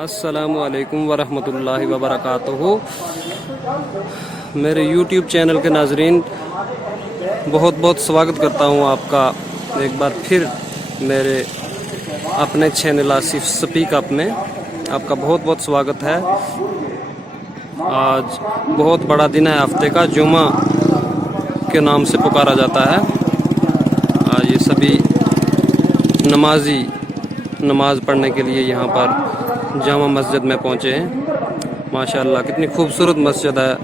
السلام علیکم ورحمۃ اللہ وبرکاتہ۔ میرے یوٹیوب چینل کے ناظرین، بہت بہت سواگت کرتا ہوں آپ کا ایک بار پھر میرے اپنے چینل آصف سپیک اپ میں۔ آپ کا بہت بہت سواگت ہے۔ آج بہت بڑا دن ہے، ہفتے کا جمعہ کے نام سے پکارا جاتا ہے۔ آج یہ سبھی نمازی نماز پڑھنے کے لیے یہاں پر جامع مسجد میں پہنچے ہیں۔ ماشاءاللہ کتنی خوبصورت مسجد ہے،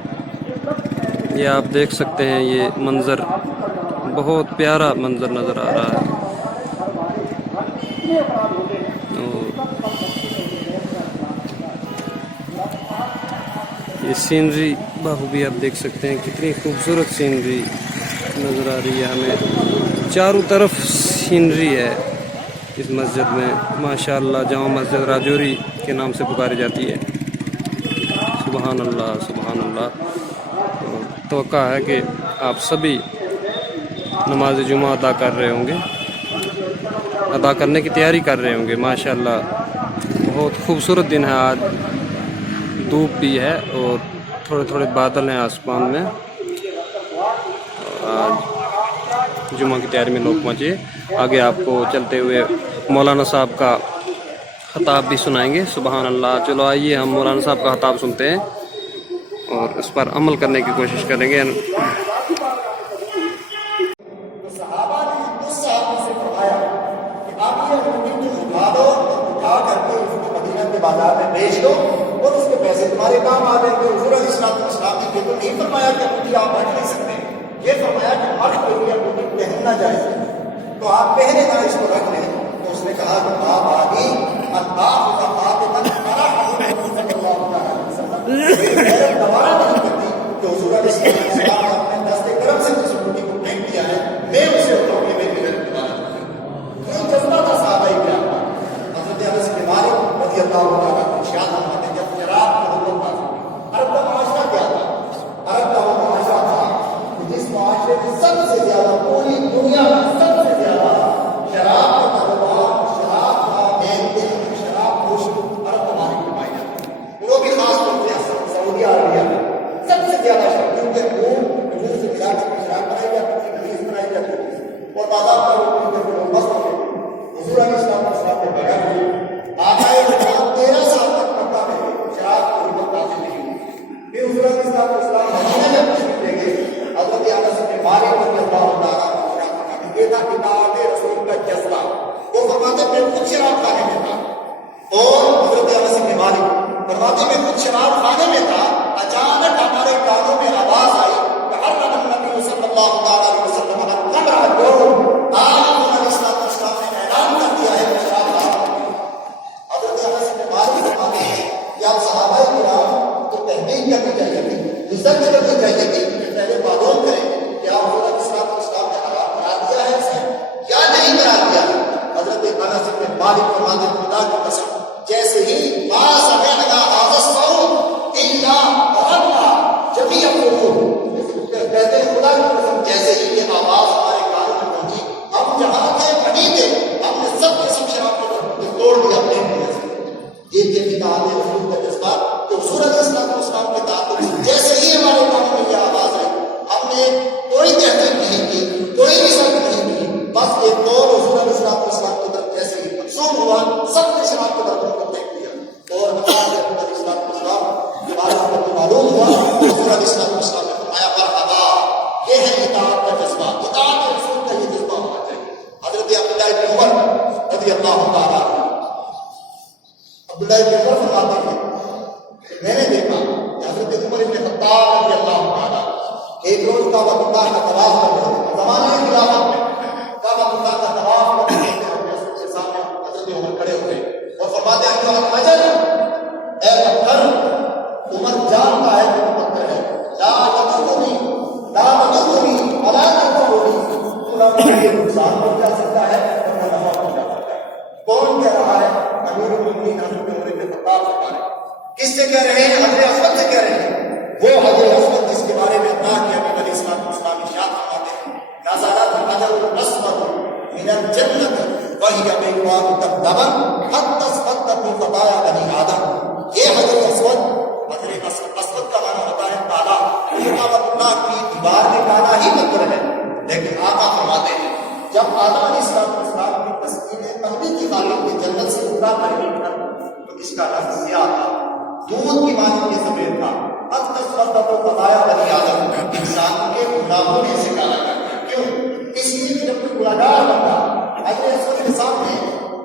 یہ آپ دیکھ سکتے ہیں۔ یہ منظر بہت پیارا منظر نظر آ رہا ہے۔ یہ سینری بھی آپ دیکھ سکتے ہیں، کتنی خوبصورت سینری نظر آ رہی ہے ہمیں۔ چاروں طرف سینری ہے اس مسجد میں۔ ماشاءاللہ جامع مسجد راجوری کے نام سے پکاری جاتی ہے۔ سبحان اللہ سبحان اللہ۔ توقع ہے کہ آپ سبھی نماز جمعہ ادا کر رہے ہوں گے، ادا کرنے کی تیاری کر رہے ہوں گے۔ ماشاءاللہ بہت خوبصورت دن ہے آج، دھوپ بھی ہے اور تھوڑے تھوڑے بادل ہیں آسمان میں۔ آج جمعہ کی تیاری میں لوگ پہنچے۔ آگے آپ کو چلتے ہوئے مولانا صاحب کا خطاب بھی سنائیں گے۔ سبحان اللہ۔ چلو آئیے ہم مولانا صاحب کا خطاب سنتے ہیں اور اس پر عمل کرنے کی کوشش کریں گے۔ صحابہ نے اس صحابی سے فرمایا کہ آپ یہ روٹی کو اٹھا دو، اٹھا کر کے اس کو مدینہ کے بازار میں بیچ دو اور اس کے پیسے تمہارے کام آ جائیں گے۔ حضور علیہ السلام نے بالکل نہیں فرمایا کہ روٹی آپ رکھ نہیں سکتے، یہ فرمایا کہ مرد کے لیے روٹی پہننا جائز ہے، تو آپ پہنے نہ اس کو رکھ لیں۔ تو اس نے کہا کہ آپ آگی اللہ دوبارہ نہیں کرتی کہ حضور علیہ السلام نے اپنے دست کرم سے جس روٹی کو پھینک دیا ہے، میں اسے اٹھانے میں محنت کرتا ہوں۔ یہ جذبہ تھا صحابہ کرام کا۔ حضرت انس بن مالک رضی اللہ عنہ کا ارشاد فرماتے ہیں، جب شراب کا حکم تھا، عرب کا معاشرہ کیا تھا؟ عرب کا وہ معاشرہ تھا جس معاشرے میں سب سے زیادہ، پوری دنیا میں سب سے زیادہ شراب کا کاروبار، شراب کا مین دن، شراب فروش عرب ممالک میں پائی جاتی ہے۔ وہ بھی خاص طور سے سعودی عربیہ میں سب سے زیادہ شراب، کیونکہ منہ سے ملا کے شراب بنائی جاتی تھی، نبیز بنائی جاتی تھی اور بازار کا لوگ پیتے تھے، مست ہوتے تھے۔ حضور علیہ السلام نے بیان کیا، آقائے مدینہ 13 سال تک مکہ میں شراب کی حکم نازل نہیں ہوئی۔ پھر حضور علیہ السلام مدینہ میں تشریف لے گئے۔ حضرت انس بن مالک رضی اللہ تعالیٰ عنہ یہ تھا اطاعت رسول کا جذبہ۔ وہ فرماتے میں خود شراب کھانے میں تھا، اور حضرت انس بن مالک فرماتے میں خود شراب کھانے میں تھا، اچانک ہمارے کانوں میں آواز آئی کہ حرم النبی صلی اللہ تعالیٰ علیہ وسلم الخمر اليوم، آج حضور علیہ السلام نے اعلان کر دیا ہے کہ شراب حرام ہے۔ حضرت انس بن مالک فرماتے ہیں کہ آپ صحابہ کرام کو تحقیق کرنی چاہیے تھی، ریسرچ کرنی چاہیے تھی، پہلے معلوم کریں کہ آپ حضور علیہ السلام نے حرام کرا دیا ہے اسے یا نہیں کرا دیا ہے۔ حضرت انس بن مالک فرماتے ہیں خدا کی قسم، جیسے ہی ما سمعنا هذا الصوت الا ضربنا جميع القلوب، کہتے ہیں خدا کی قسم جیسے ہی یہ آواز ہمارے کانوں میں پہنچی، ہم جہاں تھے وہیں تھے، ہم نے سب کے سب شراب کو توڑ دیا اپنے منہ سے۔ یہ اطاعت رسول کا جذبہ کہ حضور علیہ السلام کے تعلق سے جیسے ہی ہمارے کانوں میں یہ آواز آئی، ہم نے کوئی تحقیق نہیں کی، کوئی ریسرچ نہیں کی، بس یہ قول حضور علیہ السلام کی طرف جیسے ہی منسوب ہوا، سب نے شراب کے برتن کو پھینک دیا۔ اور حضور علیہ السلام معلوم ہوا حضور علیہ السلام نے فرمایا مرحبا، یہ ہے اطاعت کا جذبہ، اطاعت رسول کا یہ جذبہ ہونا چاہیے۔ حضرت عبداللہ بن عمر رضی اللہ تعالیٰ عبداللہ بن عمر فرماتے ہیں کہ میں نے دیکھا کہ حضرت عمر بن خطاب رضی اللہ تعالیٰ ایک روز کعبۃ اللہ کا طواف کر رہے تھے، زمانہ خلافت میں کعبۃ اللہ کا طواف کر رہے تھے، اس کے سامنے حضرت عمر کھڑے ہوئے اور فرماتے ہیں کہ الحجر، اے پتھر، عمر جانتا ہے کہ وہ پتھر ہے، لا یضرنی ولا ینفعنی، تو نہ مجھے نقصان پہنچا سکتا ہے اور نہ نفع پہنچا سکتا ہے۔ کون کہہ رہا ہے؟ امیر المؤمنین حضرت عمر بن خطاب سرکار ہے۔ کس سے کہہ رہے ہیں؟ حجر اسود سے کہہ رہے ہیں۔ وہ حجر اسود جس کے بارے میں اللہ کے حبیب علیہ السلام ارشاد فرماتے ہیں، نزلت الحجر الاسود من الجنة وهي بيضاء كاللبن حتى اصفرت من خطايا بني آدم، گناہ کی دیوار نکالا ہی پتھر ہے، لیکن آقا فرماتے ہیں جب آدم علیہ السلام کی تسکین قلبی کی خالق نے جنت سے اترا کر تو اس کا رنگ سیاہ تھا، دودھ کی مانند کے سفید تھا۔ بتایا بنی آدم انسان کے گناہوں نے سکھانا کرتا، کیوں؟ اس لیے کہ جب کوئی گناہگار بندہ حضرت اسود کے سامنے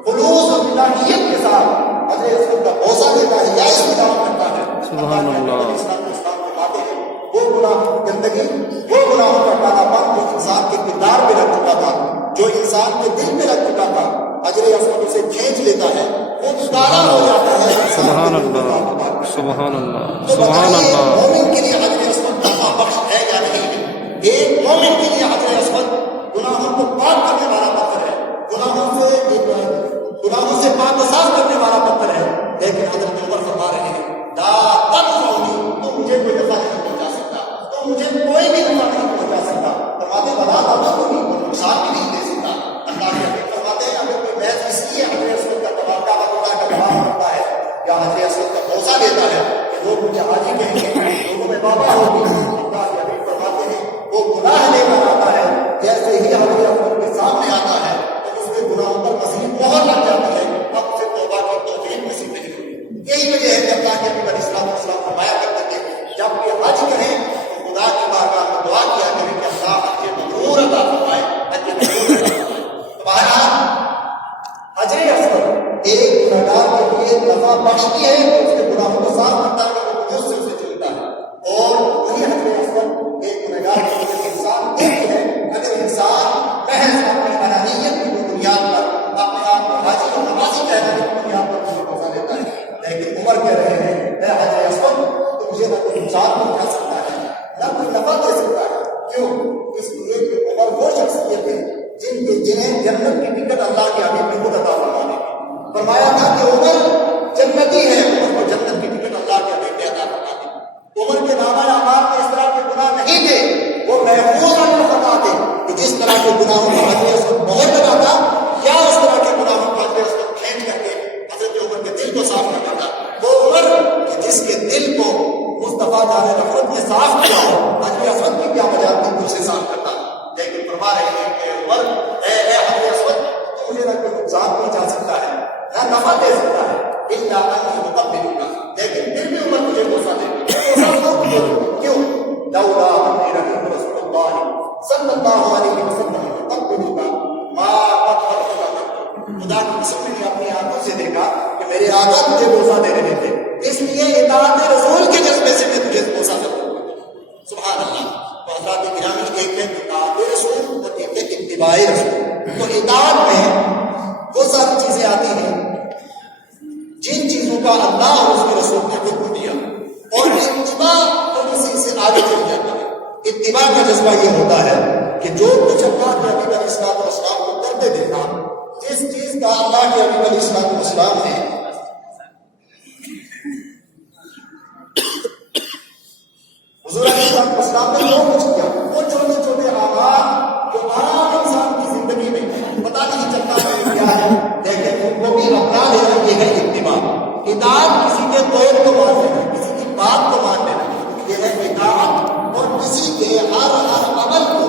خلوص اور الہیت کے ساتھ حضرت اسود کا بوسہ دیتا ہے یا اس کی دعوت کرتا ہے، سبحان اللہ، اسلام کے باتیں ہیں وہ گناہ گندگی، وہ گناہوں کا کالا پن جو انسان کے کردار پہ رکھ چکا تھا، جو انسان کے دل پہ رکھ چکا تھا، حضرت اسود اسے کھینچ لیتا ہے، وہ کالا ہو جاتا ہے۔ سبحان اللہ، سبحان اللہ، تو سبحان بتائیے اللہ۔ مومن کے لیے حضرت اسود نفع بخش ہے یا نہیں ہے؟ ایک مومن کے لیے حضرت اسود گناہوں کو پاک کرنے والا پتھر ہے، گناہوں سے پاک و صاف کرنے والا پتھر ہے، لیکن حضرت عمر فرما رہے ہیں لا تنفعنی، تو مجھے کوئی نفع نہیں پہنچا سکتا، تو مجھے کوئی بھی نفع نہیں پہنچا سکتا، فرماتے بلا تضرنی، نقصان بھی نہیں دے سکتا۔ اللہ کے حبیب فرماتے ہیں اگر کوئی بحث اس لیے حضرت اسود کا تبارکہ اللہ کا جواب کرتا ہے یا حضرت اسود کا بوسہ دیتا ہے کہ لوگ مجھے حاجی کہیں گے، لوگوں میں بابا ہوگی، اللہ کے حبیب فرماتے ہیں وہ گناہ لے کر آتا ہے، جیسے ہی حضرت اسود کے سامنے آتا ہے تو اس کے گناہوں پر مزید مہر لگ جاتی ہے، اب سے توبہ کی توفیق نصیب نہیں ہوتی۔ یہی وجہ ہے کہ اللہ کے حبیب علیہ السلام فرمایا کرتے تھے جب یہ حج کریں تو خدا کی بارگاہ میں دعا کیا کریں کہ اللہ حج مبرور عطا فرمائے، حج مبرور عطا فرمائے۔ تو بہرحال حجر اسود ایک گنہگار کے لیے نفع بخشتی ہے، اس کے گناہوں کو صاف کرتا ہے، وہ وجود سے اسے چلتا ہے، اور وہی حجر اسود ایک گنہگار کے لیے انسان ایک ہے۔ اگر انسان محض اپنی انانیت کی بنیاد پر اپنے آپ کو حاجی اور نمازی کہنے کی بنیاد پر مجھے پہنچا لیتا ہے، لیکن عمر کہہ رہے ہیں اے حجر اسود تو مجھے نہ کوئی نقصان پہنچا سکتا ہے نہ کوئی نفع دے سکتا ہے، کیوں؟ اس لیے کہ عمر وہ شخصیت ہے جنہیں جنت کی ٹکٹ اللہ کے حبیب نے خود عطا فرمائی، فرمایا تھا کہ عمر جنتی ہے، عمر کو جنت کی ٹکٹ اللہ کے حبیب نے عطا فرما دی۔ عمر کے نامہ اعمال میں اس طرح کے گناہ نہیں تھے، وہ محفوظ فرما تھے کہ جس طرح کے گناہوں کا حضرت اسود مہر لگا تھا یا اس طرح کے گناہوں کا حضرت اسود کھینچ کر کے حضرت عمر کے دل کو صاف کرتا تھا۔ وہ عمر کہ جس کے دل کو مصطفیٰ جان رفعت نے صاف کیا ہو، حضرت اسود کی کیا مجال تھی اسے صاف کرتا، لیکن فرما رہے ہیں کہ عمر اے حضرت اسود تو مجھے نہ کوئی نقصان پہنچا سکتا ہے نہ نفع دے سکتا ہے، الا انی مقبلک، لیکن پھر بھی عمر مجھے بوسہ دے گا، کیوں؟ لولا انی رحیم رسول اللہ صلی اللہ علیہ وسلم مقبلک ما قد خدا کی قسم نے اپنی آنکھوں سے دیکھا کہ میرے آقا مجھے بوسہ دے رہے تھے، اس لیے اطاعت رسول کے جذبے سے میں تجھے بوسہ کرتا ہوں۔ سبحان اللہ۔ تو حضرات گرامی ایک ہے اطاعت رسول اور ایک ہے اتباع رسول۔ تو اطاعت میں وہ ساری چیزیں آتی ہیں جن چیزوں کا اللہ اور اس کے رسول نے حکم دیا، اور اتباع اور اسی سے آگے چل جاتا ہے۔ اتباع کا جذبہ یہ ہوتا ہے کہ جو کچھ اللہ کے حبیب علیہ السلام کو کرتے دیکھا، جس چیز کا اللہ کے حبیب علیہ السلام نے حضور علیہ السلام نے جو کچھ کیا، وہ چھوٹے چھوٹے اعمال جو عام انسان کی زندگی میں پتہ نہیں چلتا ہے کیا ہے، لیکن ان کو بھی اپنا لینا، یہ ہے اتباع۔ اطاعت کسی کے قول کو مان لینا، کسی کی بات کو مان لینا، یہ ہے اطاعت، اور کسی کے ہر عمل کو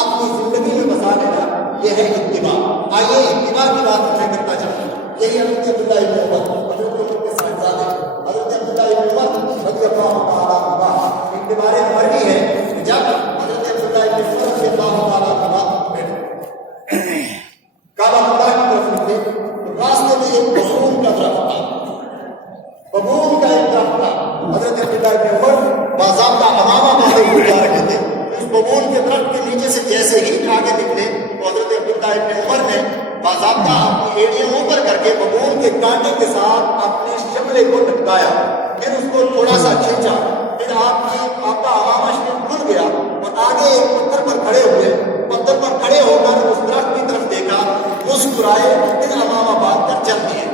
اپنی زندگی میں بسا لینا، یہ ہے اتباع۔ آئیے اتباع کی بات میں کرتا چاہتا ہوں۔ یہی حضرت عبداللہ ابن عمر، حضرت عمر کے صاحبزادے حضرت عبداللہ ابن عمر رضی اللہ تعالیٰ عنہ، ان کے بارے میں مروی ہے کہ جب حضرت عبداللہ ابن عمر رضی اللہ تعالیٰ عنہ کعبہ اللہ کی طرف نکلے تو راستے میں ایک ببون کا درخت تھا، ببون کا ایک درخت تھا۔ حضرت عبداللہ ابن عمر باضابطہ امامہ باندھے ہوئے جا رہے تھے، اس ببون کے درخت کے نیچے سے جیسے ہی آگے نکلے تو حضرت عبداللہ ابن عمر نے باضابطہ اپنی ایڑیاں اوپر کر کے ببون کے کانٹے کے ساتھ اپنے شملے کو لٹکایا، پھر اس کو تھوڑا سا کھینچا، پھر آپ کا امامہ شریف کھل گیا اور آگے ایک پتھر پر کھڑے ہوئے، پتھر پر کھڑے ہو کر اس درخت کی طرف دیکھا، مسکرائے، پھر امامہ باندھ کر چل دیے۔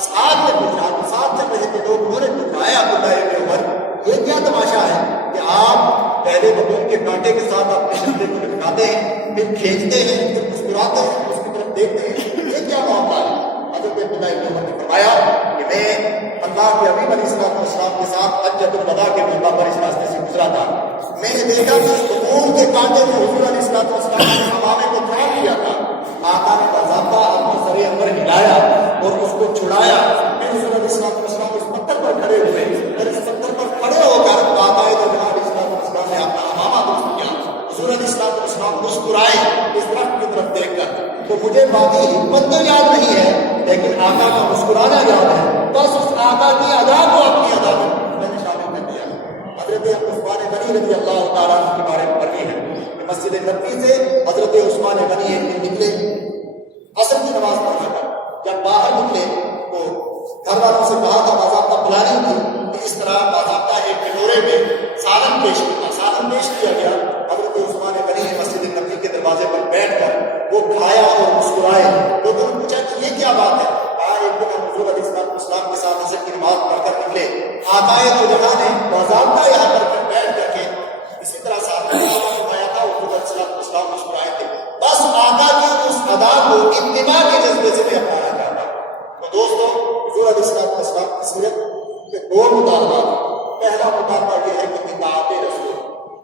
اصحاب نے پوچھا، ساتھ چل رہے تھے لوگ، انہوں نے پوچھا عبداللہ ابن عمر یہ کیا تماشا ہے کہ آپ پہلے ببون کے کانٹے کے ساتھ اپنے شملے کو لٹکاتے ہیں، پھر کھینچتے ہیں، پھر مسکراتے ہیں، اس کی طرف دیکھتے ہیں، یہ کیا معاملہ ہے؟ حضرت عبداللہ ابن عمر نے فرمایا کہ میں اللہ کے حبیب علیہ السلام کے ساتھ حجۃ الوداع کے موقع پر اس راستے سے گزرا تھا، میں نے دیکھا کہ اونٹ کے کانٹے میں حضور علیہ السلام نے امامے کو تھام لیا تھا. آقا نے باضابطہ اپنا سر انور ہلایا اور اس کو چھڑایا. میں حضور علیہ السلام اس پتھر پر کھڑے ہوئے اور اس پتھر پر کھڑے ہو کر آقا علیہ السلام نے اپنا امامہ درست کیا. حضور علیہ السلام مسکرائے اس درخت کی طرف دیکھ کر. تو مجھے باقی حکمت تو یاد نہیں ہے لیکن آقا کا مسکرانا یاد ہے. بس اس آقا کی ادا کو اپنی ادا میں نے شامل کر دیا. حضرت عثمان غنی رضی اللہ تعالیٰ عنہ کے بارے میں مروی ہے کہ مسجد نبوی سے حضرت عثمان غنی ایک دن نکلے عصر کی نماز پڑھنے پر. جب باہر نکلے تو گھر والوں سے کہا تھا باضابطہ پلاننگ تھی کہ اس طرح باضابطہ ایک کٹورے میں سالن پیش کیا گیا. حضرت عثمان غنی نے مسجد نبوی کے دروازے پر بیٹھ کر وہ کھایا اور مسکرائے. لوگوں نے پوچھا کہ یہ کیا بات ہے؟ کہا ایک دن ہم حضور علیہ السلام کے ساتھ عصر کی نماز پڑھ کر نکلے. آقا دو جہاں نے باضابطہ یہاں پر بیٹھ کر کے اسی طرح ساتھ فرمایا تھا. حضور علیہ السلام مسکرائے تھے. بس آقا کی اس ادا کو اتباع کے جذبے سے میں اپنانا چاہتا ہوں. تو دوستو حضور علیہ السلام کی سیرت کے دو مطالبات. پہلا مطالبہ یہ ہے کہ اطاعت رسول.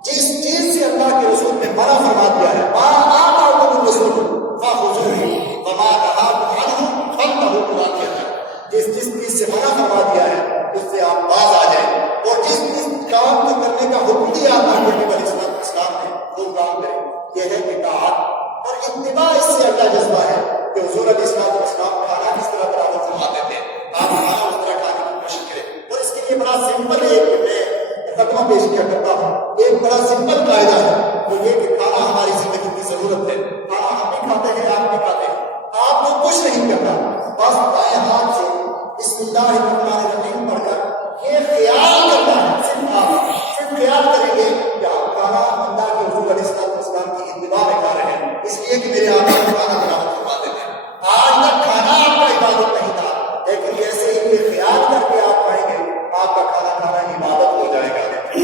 جس چیز سے اللہ کے رسول نے منع فرما دیا ہے ما آتاکم الرسول فخذوہ وما نہاکم عنہ فانتہوا. جس چیز سے منع فرما دیا ہے اس سے آپ باز آ جائیں اور جس کام کو کرنے کا حکم دیا اللہ کے نبی علیہ السلام نے وہ کام کریں. یہ ہے اطاعت اور اتباع. اس سے اللہ جذبہ ہے کہ حضور علیہ السلام کھانا کس طرح برابر فرماتے تھے آپ کھانا اس طرح کھانے کی کوشش کریں. اور اس کے لیے بڑا سمپل ایک ترجمہ پیش کیا کرتا ہوں. ایک بڑا سمپل قاعدہ ہے وہ یہ کہ کھانا ہماری زندگی کی ضرورت ہے. کھانا ہم بھی کھاتے ہیں آپ بھی کھاتے ہیں. آپ کو کچھ نہیں کرنا بس دائیں ہاتھ سے بسم اللہ الرحمن الرحیم پڑھ کر یہ خیال کرنا ہے. صرف خیال کریں گے کہ آپ کھانا اللہ کے حضور علیہ السلام کی اتباع میں کھا رہے ہیں اس لیے کہ میرے آقا کھانا برابر فرماتے تھے. آج تک کھانا آپ کا عبادت نہیں تھا لیکن جیسے ہی یہ خیال کر کے آپ کھائیں گے آپ کا کھانا کھانا عبادت ہو جائے گا.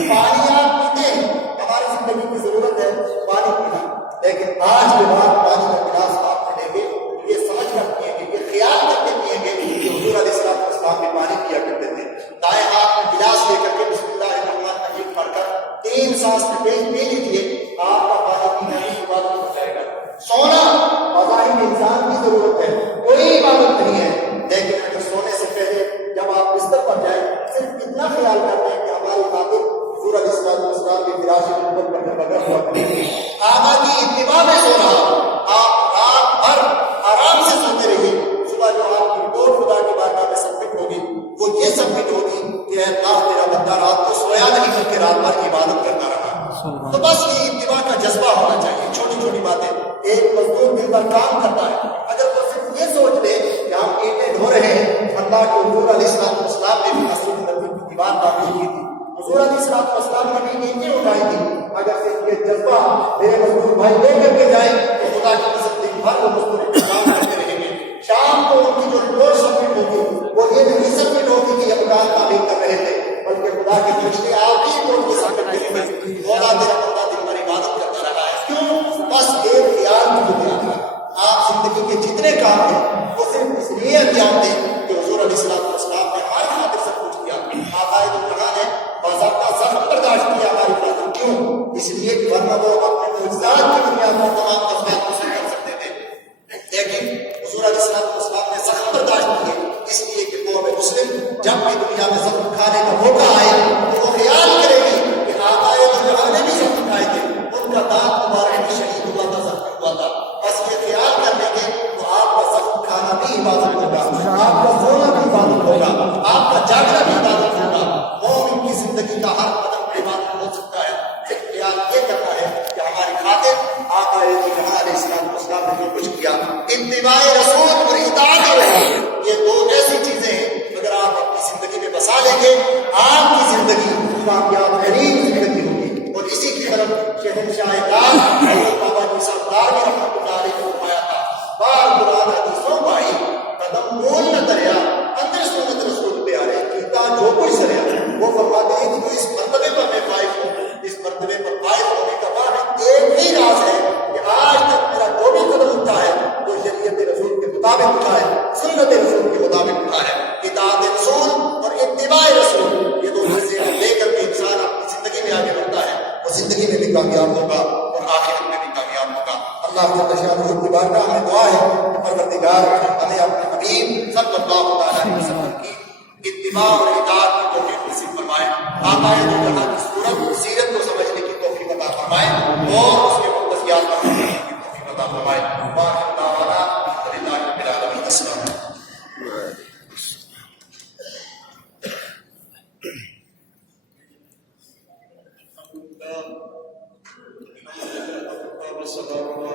پانی آپ پیتے ہیں ہماری زندگی کی ضرورت ہے پانی پینا لیکن آج کے بعد پانی کا گلاس آپ لیں گے یہ سمجھ کر پیئیں گے یہ خیال کر کے پیئیں گے کہ حضور علیہ السلام نے پانی پیا کرتے تھے. دائیں ہاتھ میں گلاس لے کر کے بسم اللہ الرحمن الرحیم پڑھ کر 3 سانس پی لیجیے آپ کا پانی پینا ہی عبادت ہو جائے گا. سونا بظاہر انسان کی ضرورت ہے کوئی عبادت نہیں ہے لیکن اگر سونے سے پہلے جب آپ بستر پر جائیں صرف اتنا خیال کرنا ہے کہ ہماری خاطر حضور علیہ السلام کی فراش پر بغیر ہوا کریں. آقا کی اتباع میں سو رہا آپ رات بھر آرام سے سوتے رہیے. صبح جو آپ کی رپورٹ خدا کی بارگاہ میں سبمٹ ہوگی وہ یہ سبمٹ ہوگی کہ اے اللہ تیرا بندہ رات کو سویا نہیں بلکہ رات بھر عبادت کرتا رہا. تو بس یہ اتباع کا جذبہ ہونا چاہیے. چھوٹی چھوٹی باتیں. ایک مزدور دن بھر کام کرتا ہے اگر وہ صرف یہ سوچ لے کہ ہم اینٹیں ڈھو رہے ہیں. اللہ کے حضور علیہ السلام نے بھی مسجد نبوی کی دیوار تعمیر کی تھی. حضور علیہ السلام نے بھی اینٹیں اٹھائی تھی. اگر صرف یہ جذبہ میرے مزدور بھائی لے کر کے جائیں تو خدا کی قسم دن بھر وہ مزدور کام کرتے رہیں گے. شام کو ان کی جو رپورٹ سبمٹ ہوگی وہ یہ نہیں سبمٹ ہوگی کہ یہ مکان تعمیر کر رہے تھے بلکہ خدا کے فرشتے آپ ہی رپورٹ کو سبمٹ کریں گے مولا تیرا بندہ دن بھر عبادت کرتا رہا ہے. کیوں؟ بس ایک خیال کی بنیاد پر آپ زندگی کے جتنے کام ہیں وہ صرف اس لیے انجام دیں کہ حضور علیہ السلام نے ہماری خاطر سب کچھ کیا. آقائے دو جہاں نے باضابطہ زخم برداشت کیا ہماری خاطر. کیوں؟ اس لیے کہ ورنہ وہ اپنے معجزات کی بنیاد پر تمام تفریحات حاصل کر سکتے تھے لیکن حضور علیہ السلام نے زخم برداشت کیے اس لیے کہ قوم مسلم جب بھی دنیا میں زخم کھانے کا موقع آئے تو وہ خیال کرے گی کہ آقائے دو جہاں نے بھی زخم کھائے تھے ان کا دانت مبارک بھی شہید ہوا تھا زخم ہوا تھا. بس یہ خیال کر لیں گے تو آپ کا زخم کھانا بھی عبادت ہوگا آپ کا سونا بھی عبادت ہوگا آپ کا جاگنا بھی عبادت ہوگا. مومن کی زندگی کا ہر قدم عبادت ہو سکتا ہے. صرف خیال یہ کرنا ہے کہ ہماری خاطر آقا علیہ السلام نے جو کچھ کیا اتباع رسول اور اطاعت رسول یہ دو ایسی چیزیں ہیں اگر آپ اپنی زندگی میں بسا لیں گے آپ اللہ جل شانہ کی بارگاہ میں دعا ہے کہ پروردگار ہمیں اپنے حبیب صلی اللہ علیہ وسلم کی اتباع اور اطاعت کی توفیق نصیب فرمائے. آقا دو جہاں کی صورت سیرت کو سمجھنے کی توفیق عطا فرمائے اور اس کے مقتضیات پر عمل کرنے کی توفیق عطا فرمائے.